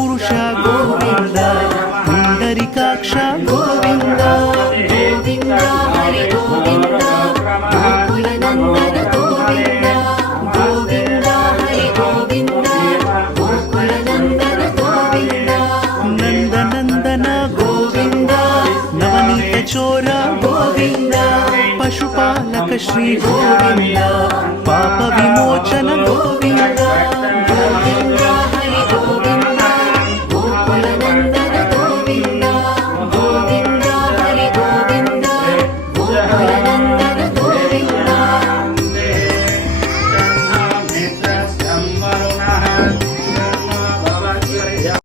పురుష గోవింద పుండరీకాక్ష గోవింద గోవింద హరి గోవింద గోకుల నందన గోవింద గోవింద హరి గోవింద గోకుల నందన గోవింద నందనందన గోవింద నవనీత చోర గోవింద పశుపాలక శ్రీ గోవింద